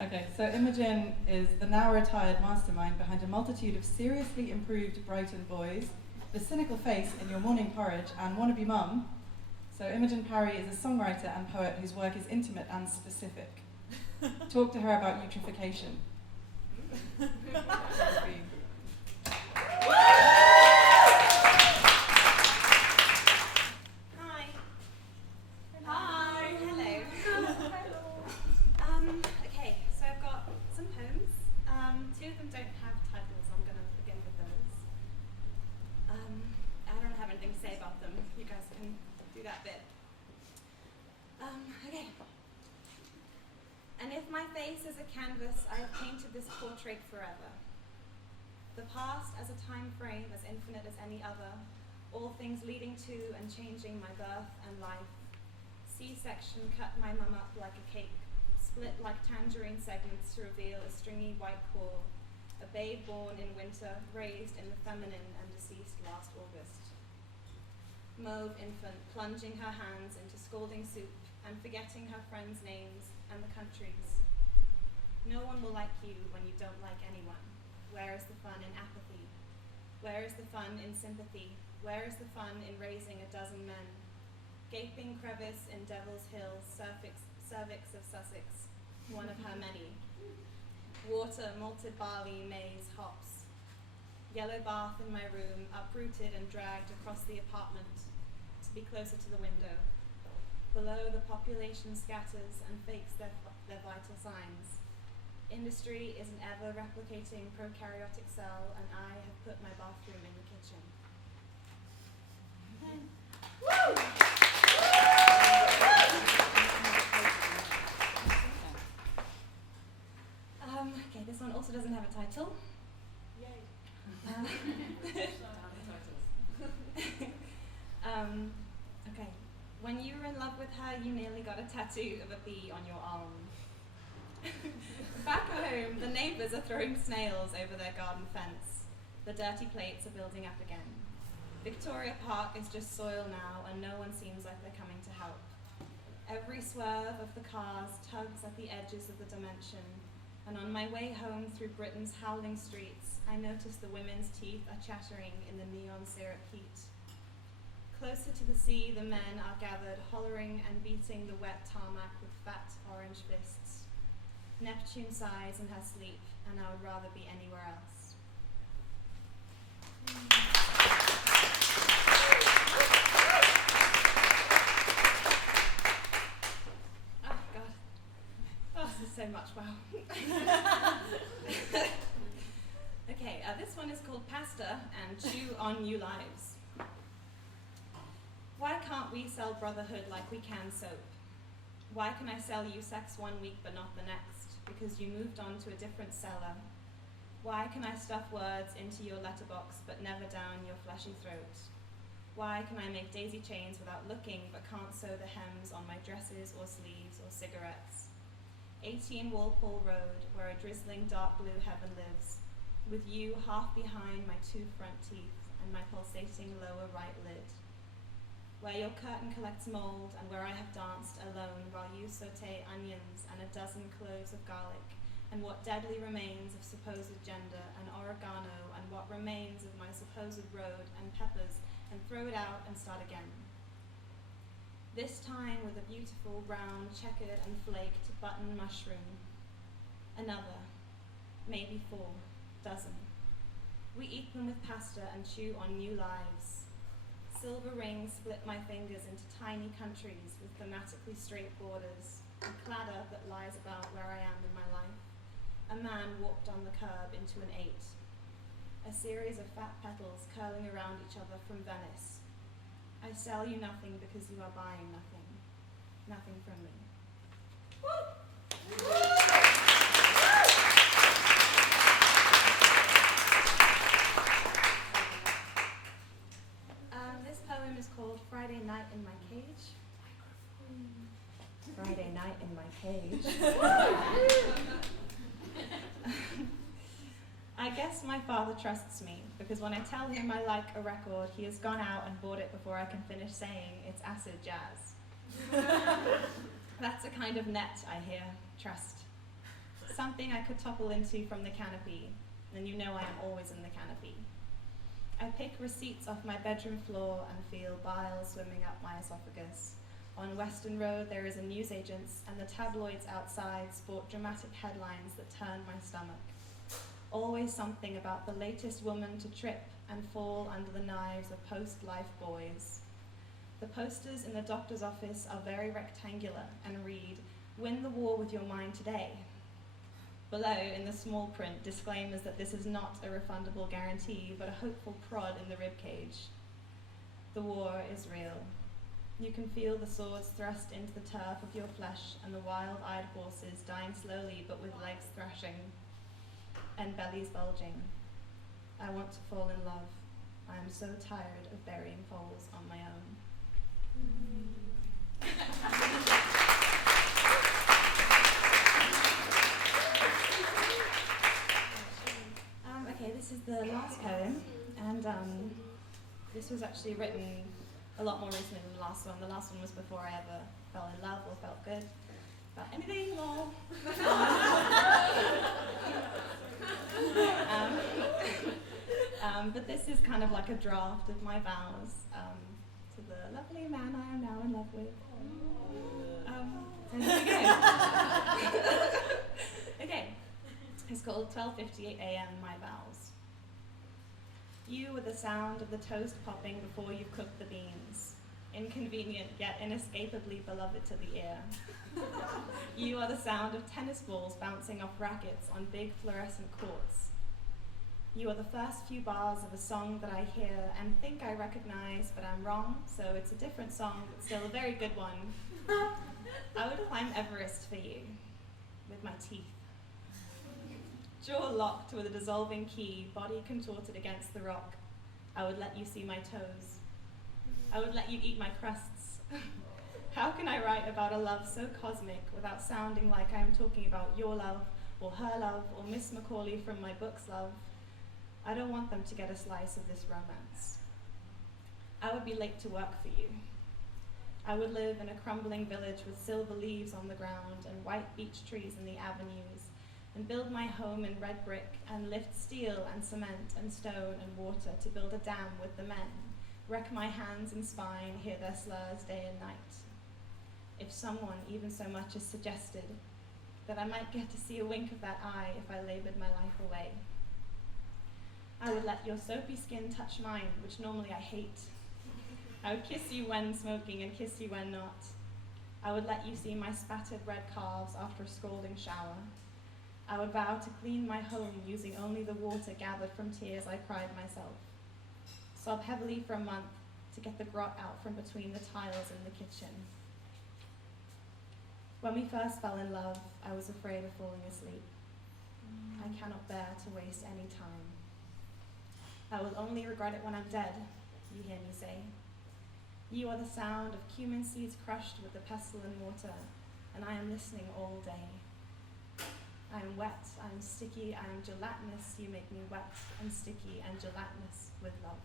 Okay, so Imogen is the now retired mastermind behind a multitude of Seriously Improved Brighton Boys, the cynical face in your morning porridge, and wannabe mum. So Imogen Parry is a songwriter and poet whose work is intimate and specific. Talk to her about eutrophication. Two of them don't have titles. I'm going to begin with those. I don't have anything to say about them. You guys can do that bit. Okay. And if my face is a canvas, I have painted this portrait forever. The past as a time frame as infinite as any other, all things leading to and changing my birth and life. C-section cut my mum up like a cake, split like tangerine segments to reveal a stringy white core, a babe born in winter, raised in the feminine and deceased last August. Mauve infant plunging her hands into scalding soup and forgetting her friends' names and the countries. No one will like you when you don't like anyone. Where is the fun in apathy? Where is the fun in sympathy? Where is the fun in raising a dozen men? Gaping crevice in Devil's Hill, cervix of Sussex, one of her many. Water, malted barley, maize, hops. Yellow bath in my room, uprooted and dragged across the apartment to be closer to the window. Below, the population scatters and fakes their vital signs. Industry is an ever-replicating prokaryotic cell, and I have put my bathroom in the kitchen. Woo! Okay, this one also doesn't have a title. Yay! Okay. When you were in love with her, you nearly got a tattoo of a bee on your arm. Back home, the neighbours are throwing snails over their garden fence. The dirty plates are building up again. Victoria Park is just soil now, and no one seems like they're coming to help. Every swerve of the cars tugs at the edges of the dimension, and on my way home through Britain's howling streets, I notice the women's teeth are chattering in the neon syrup heat. Closer to the sea, the men are gathered, hollering and beating the wet tarmac with fat orange fists. Neptune sighs in her sleep, and I would rather be anywhere else. Oh, God. Oh, this is so much, wow. Okay, this one is called Pasta and Chew on New Lives. Why can't we sell brotherhood like we can soap? Why can I sell you sex one week but not the next? Because you moved on to a different seller. Why can I stuff words into your letterbox but never down your fleshy throat? Why can I make daisy chains without looking but can't sew the hems on my dresses or sleeves or cigarettes? 18 Walpole Road, where a drizzling dark blue heaven lives, with you half behind my two front teeth and my pulsating lower right lid. Where your curtain collects mold and where I have danced alone while you saute onions and a dozen cloves of garlic, and what deadly remains of supposed gender and oregano, and what remains of my supposed road and peppers, and throw it out and start again. This time with a beautiful round checkered and flaked button mushroom. Another, maybe 4 dozen. We eat them with pasta and chew on new lives. Silver rings split my fingers into tiny countries with thematically straight borders, a cladder that lies about where I am in my life. A man walked on the curb into an 8. A series of fat petals curling around each other from Venice. I sell you nothing because you are buying nothing. Nothing from me. Woo! This poem is called Friday Night in My Cage. Friday night in my cage. I guess my father trusts me, because when I tell him I like a record, he has gone out and bought it before I can finish saying it's acid jazz. That's a kind of net, I hear. Trust. something I could topple into from the canopy, and you know I am always in the canopy. I pick receipts off my bedroom floor and feel bile swimming up my esophagus. On Western Road there is a newsagent's, and the tabloids outside sport dramatic headlines that turn my stomach. Always something about the latest woman to trip and fall under the knives of post-life boys. The posters in the doctor's office are very rectangular and read, "Win the war with your mind today." Below, in the small print, disclaimers that this is not a refundable guarantee, but a hopeful prod in the ribcage. The war is real. You can feel the swords thrust into the turf of your flesh and the wild-eyed horses dying slowly but with legs thrashing and bellies bulging. I want to fall in love. I am so tired of burying foals on my own. Okay, this is the last poem, and this was actually written a lot more recently than the last one. The last one was before I ever fell in love or felt good about anything or but this is kind of like a draft of my vows to the lovely man I am now in love with. So here we go. Okay, it's called 12:58 a.m. My vows. You were the sound of the toast popping before you've cooked the beans. Inconvenient yet inescapably beloved to the ear. You are the sound of tennis balls bouncing off rackets on big fluorescent courts. You are the first few bars of a song that I hear and think I recognize, but I'm wrong, so it's a different song, but still a very good one. I would climb Everest for you, with my teeth. Jaw locked with a dissolving key, body contorted against the rock. I would let you see my toes. I would let you eat my crusts. How can I write about a love so cosmic without sounding like I am talking about your love, or her love, or Miss Macaulay from my book's love? I don't want them to get a slice of this romance. I would be late to work for you. I would live in a crumbling village with silver leaves on the ground and white beech trees in the avenues, and build my home in red brick and lift steel and cement and stone and water to build a dam with the men, wreck my hands and spine, hear their slurs day and night. If someone even so much as suggested that I might get to see a wink of that eye if I labored my life away. I would let your soapy skin touch mine, which normally I hate. I would kiss you when smoking and kiss you when not. I would let you see my spattered red calves after a scalding shower. I would vow to clean my home using only the water gathered from tears I cried myself. Sob heavily for a month to get the grot out from between the tiles in the kitchen. When we first fell in love, I was afraid of falling asleep. I cannot bear to waste any time. I will only regret it when I'm dead, you hear me say. You are the sound of cumin seeds crushed with the pestle and mortar, and I am listening all day. I am wet, I am sticky, I am gelatinous, you make me wet and sticky and gelatinous with love.